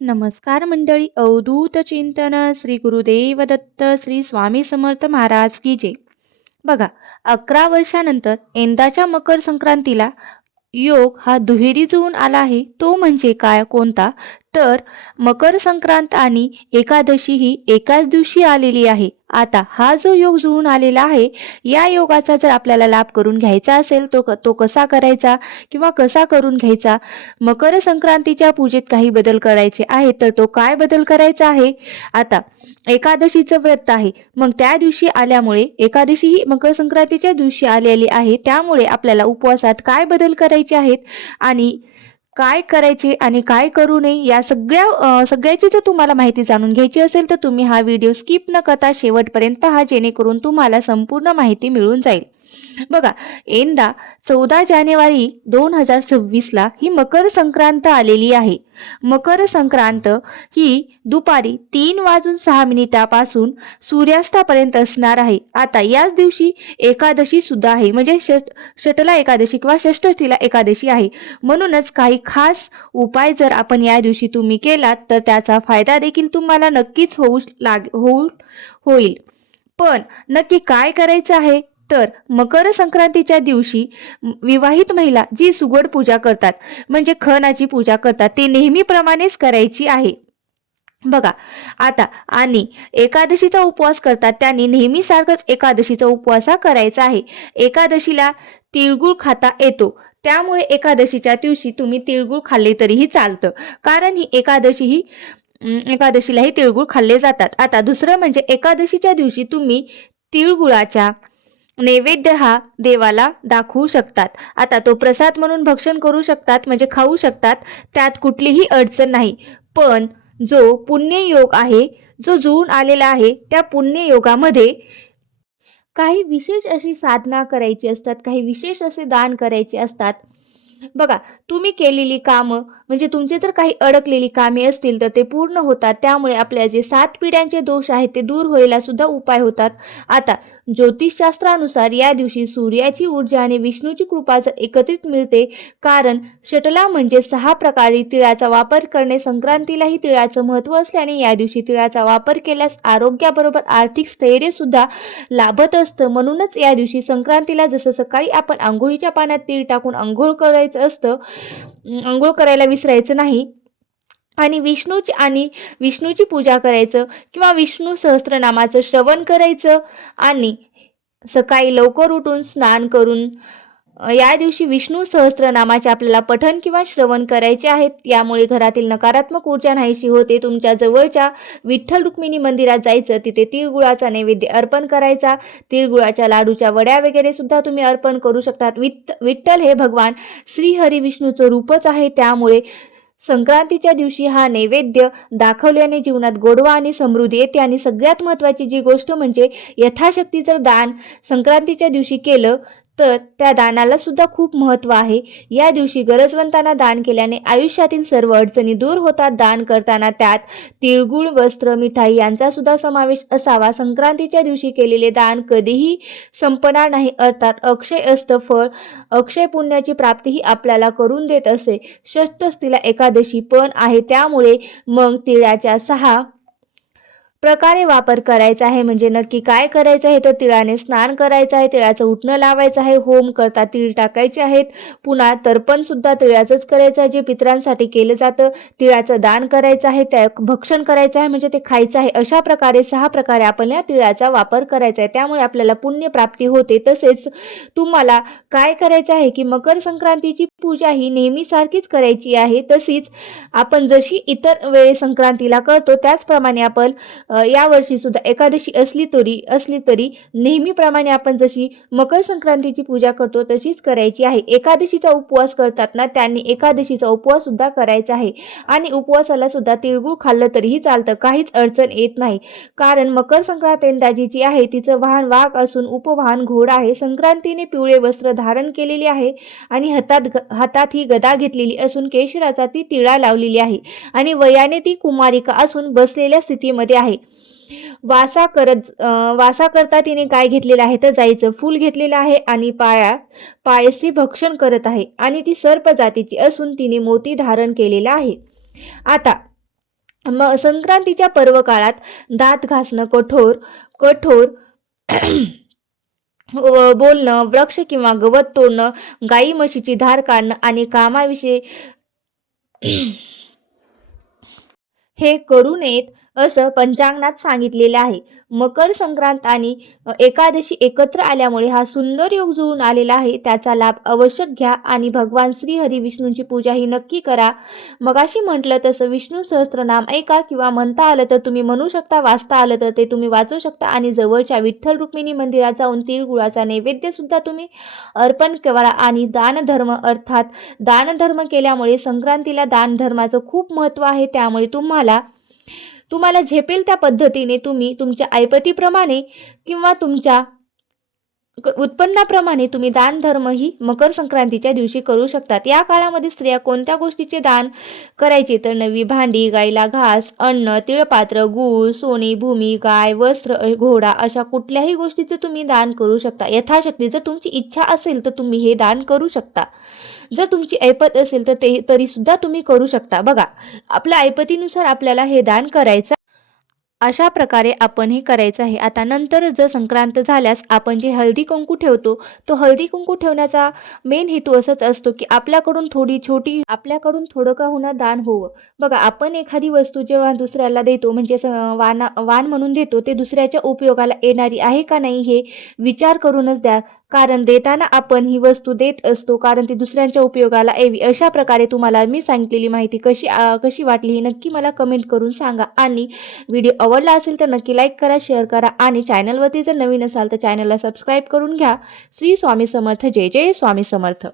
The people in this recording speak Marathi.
नमस्कार मंडळी. अवधूत चिंतन श्री गुरुदेव दत्त श्री स्वामी समर्थ महाराज की जय. बघा अकरा वर्षानंतर यंदाच्या मकर संक्रांतीला योग हा दुहेरी जुळून आला आहे. तो म्हणजे काय कोणता? तर मकर संक्रांत आणि एकादशी ही एकाच दिवशी आलेली आहे. आता हा जो योग जुळून आलेला आहे या योगाचा जर आपल्याला लाभ करून घ्यायचा असेल तो क- तो कसा करायचा किंवा कसा करून घ्यायचा? मकर संक्रांतीच्या पूजेत काही बदल करायचे आहे तर तो काय बदल करायचा आहे? आता एकादशीचं व्रत आहे मग त्या दिवशी आल्यामुळे एकादशी ही मकर संक्रांतीच्या दिवशी आलेली आहे त्यामुळे आपल्याला उपवासात काय बदल करायचे आहेत? आणि काय करायचे आणि काय करू नये या सगळ्या सगळ्याची जर तुम्हाला माहिती जाणून घ्यायची असेल तर तुम्ही हा व्हिडिओ स्किप न करता शेवटपर्यंत पहा जेणेकरून तुम्हाला संपूर्ण माहिती मिळून जाईल. बघा यंदा चौदा जानेवारी दोन हजार सव्वीसला ही मकर संक्रांत आलेली आहे. मकर संक्रांत ही दुपारी तीन वाजून सहा मिनिटापासून सूर्यास्तापर्यंत असणार आहे. आता याच दिवशी एकादशी सुद्धा आहे. म्हणजे षट षटला एकादशी किंवा षष्ठीला एकादशी आहे. म्हणूनच काही खास उपाय जर आपण या दिवशी तुम्ही केलात तर त्याचा फायदा देखील तुम्हाला नक्कीच होऊ लाग होऊ होईल. पण नक्की काय करायचं आहे? तर मकर संक्रांतीच्या दिवशी विवाहित महिला जी सुगड पूजा करतात म्हणजे खणाची पूजा करतात ती नेहमीप्रमाणेच करायची आहे. बघा आता आणि एकादशीचा उपवास करतात त्यांनी नेहमीसारखंच एकादशीचा उपवास हा करायचा आहे. एकादशीला तिळगुळ खाता येतो. त्यामुळे एकादशीच्या दिवशी तुम्ही तिळगुळ खाल्ले तरीही चालतं. कारण ही एकादशी ही एकादशीलाही तिळगुळ खाल्ले जातात. आता दुसरं म्हणजे एकादशीच्या दिवशी तुम्ही तिळगुळाच्या नैवेद्य हा देवाला दाखवू शकतात. आता तो प्रसाद म्हणून भक्षण करू शकतात म्हणजे खाऊ शकतात त्यात कुठलीही अडचण नाही. पण जो पुण्ययोग आहे जो जुळून आलेला आहे त्या पुण्ययोगामध्ये काही विशेष अशी साधना करायची असतात काही विशेष असे दान करायचे असतात. बघा तुम्ही केलेली कामं म्हणजे तुमचे जर काही अडकलेली कामे असतील तर ते पूर्ण होतात. त्यामुळे आपल्या जे सात पिढ्यांचे दोष आहेत ते दूर व्हायला सुद्धा उपाय होतात. आता ज्योतिषशास्त्रानुसार या दिवशी सूर्याची ऊर्जा आणि विष्णूची कृपा जर एकत्रित मिळते कारण शटला म्हणजे सहा प्रकारे तिळाचा वापर करणे संक्रांतीलाही तिळाचं महत्त्व असल्याने या दिवशी तिळाचा वापर केल्यास आरोग्याबरोबर आर्थिक स्थैर्य सुद्धा लाभत असतं. म्हणूनच या दिवशी संक्रांतीला जसं सकाळी आपण आंघोळीच्या पाण्यात तीळ टाकून आंघोळ करायचं असतं. आंघोळ करायला विसरायचं नाही. आणि विष्णूची आणि विष्णूची पूजा करायचं किंवा विष्णू सहस्त्रनामाचं श्रवण करायचं आणि सकाळी लवकर उठून स्नान करून या दिवशी विष्णू सहस्त्रनामाचे आपल्याला पठन किंवा श्रवण करायचे आहेत. यामुळे घरातील नकारात्मक ऊर्जा नाहीशी होते. तुमच्या जवळच्या विठ्ठल रुक्मिणी मंदिरात जायचं. तिथे तिळगुळाचा नैवेद्य अर्पण करायचा. तिळगुळाच्या लाडूच्या वड्या वगैरे सुद्धा तुम्ही अर्पण करू शकतात. विठ्ठ विठ्ठल हे भगवान श्रीहरी विष्णूचं रूपच आहे. त्यामुळे संक्रांतीच्या दिवशी हा नैवेद्य दाखवल्याने जीवनात गोडवा आणि समृद्धी येते. आणि सगळ्यात महत्त्वाची जी गोष्ट म्हणजे यथाशक्ती जर दान संक्रांतीच्या दिवशी केलं तर त्या दानाला सुद्धा खूप महत्त्व आहे. या दिवशी गरजवंतांना दान केल्याने आयुष्यातील सर्व अडचणी दूर होतात. दान करताना त्यात तिळगुळ वस्त्र मिठाई यांचा सुद्धा समावेश असावा. संक्रांतीच्या दिवशी केलेले दान कधीही संपणार नाही. अर्थात अक्षय असतं फळ अक्षय पुण्याची प्राप्तीही आपल्याला करून देत असे. षष्ठस्तीला एकादशी पण आहे. त्यामुळे मग तिळाच्या सहा प्रकारे वापर करायचा आहे. म्हणजे नक्की काय करायचं आहे? तर तिळाने स्नान करायचं आहे. तिळाचं उठणं लावायचं आहे. होम करता तिळ टाकायचे आहेत. पुन्हा तर्पण सुद्धा तिळाचंच करायचं आहे. जे पितरांसाठी केलं जातं तिळाचं दान करायचं आहे. त्या भक्षण करायचं आहे. म्हणजे ते खायचं आहे. अशा प्रकारे सहा प्रकारे आपण या तिळाचा वापर करायचा आहे. त्यामुळे आपल्याला पुण्यप्राप्ती होते. तसेच तुम्हाला काय करायचं आहे की मकर संक्रांतीची पूजा ही नेहमीसारखीच करायची आहे. तशीच आपण जशी इतर वेळे संक्रांतीला करतो त्याचप्रमाणे आपण यावर्षी सुद्धा एकादशी असली तरी असली तरी नेहमीप्रमाणे आपण जशी मकर संक्रांतीची पूजा करतो तशीच करायची आहे. एकादशीचा उपवास करतात ना त्यांनी एकादशीचा उपवास सुद्धा करायचा आहे. आणि उपवासाला सुद्धा तिळगुळ खाल्लं तरीही चालतं काहीच अडचण येत नाही. कारण मकर संक्रांत यंदाची जी आहे तिचं वाहन वाघ असून उपवाहन घोडा आहे. संक्रांतीने पिवळे वस्त्र धारण केलेले आहे आणि हातात हातात ही गदा घेतलेली असून केशराचा ती तिळा लावलेली आहे. आणि वयाने ती कुमारिका असून बसलेल्या स्थितीमध्ये आहे. वासा करत वासा करता तिने काय घेतलेलं आहे तर जायचं फूल घेतलेलं आहे आणि पाया पायसी भक्षण करत आहे आणि ती सर्प जातीची असून तिने मोती धारण केलेला आहे. आता मग संक्रांतीच्या पर्व काळात दात घासणं कठोर कठोर व बोलणं वृक्ष किंवा गवत तोडणं गाई म्हशीची धार काढणं आणि कामाविषयी हे करू नयेत. असं पंचांगणात सांगितलेले आहे. मकर संक्रांत आणि एकादशी एकत्र आल्यामुळे हा सुंदर योग जुळून आलेला आहे. त्याचा लाभ आवश्यक घ्या आणि भगवान श्री हरी विष्णूंची पूजा ही नक्की करा. मगाशी म्हटलं तसं विष्णू सहस्त्रनाम ऐका किंवा म्हणता आलं तर तुम्ही म्हणू शकता वाचता आलं तर ते तुम्ही वाचू शकता आणि जवळच्या विठ्ठल रुक्मिणी मंदिरात जाऊन तिळगुळाचा नैवेद्य सुद्धा तुम्ही अर्पण करा आणि दानधर्म अर्थात दानधर्म केल्यामुळे संक्रांतीला दानधर्माचं खूप महत्त्व आहे. त्यामुळे तुम्हाला तुम्हाला झेपेल त्या पद्धतीने तुम्ही तुमच्या ऐपतीप्रमाणे किंवा तुमच्या उत्पन्नाप्रमाणे तुम्ही दान धर्म ही मकर संक्रांतीच्या दिवशी करू शकतात. या काळामध्ये स्त्रिया कोणत्या गोष्टीचे दान करायचे? तर नवी भांडी गाईला घास अन्न तिळपात्र गूळ सोने भूमी गाय वस्त्र घोडा अशा कुठल्याही गोष्टीचे तुम्ही दान करू शकता. यथाशक्ती जर तुमची इच्छा असेल तर तुम्ही हे दान करू शकता. जर तुमची ऐपत असेल तर ते तरीसुद्धा तुम्ही करू शकता. बघा आपल्या ऐपतीनुसार आपल्याला हे दान करायचं अशा प्रकारे आपण हे करायचं आहे. आता नंतर जर संक्रांत झाल्यास आपण जे हळदी कुंकू ठेवतो तो हळदी कुंकू ठेवण्याचा मेन हेतू असंच असतो की आपल्याकडून थोडी छोटी आपल्याकडून थोडं का होणार दान होवं. बघा आपण एखादी वस्तू जेव्हा दुसऱ्याला देतो म्हणजे स- वाना वाण म्हणून देतो ते दुसऱ्याच्या उपयोगाला येणारी आहे का नाही हे विचार करूनच द्या. कारण देताना आपण ही वस्तू देत असतो कारण ती दुसऱ्यांच्या उपयोगाला यावी. अशा प्रकारे तुम्हाला मी सांगितलेली माहिती कशी आ, कशी वाटली ही नक्की मला कमेंट करून सांगा. आणि व्हिडिओ आवडला असेल तर नक्की लाईक करा शेअर करा आणि चॅनलवरती जर नवीन असाल तर चॅनलला सबस्क्राईब करून घ्या. श्री स्वामी समर्थ. जय जय स्वामी समर्थ.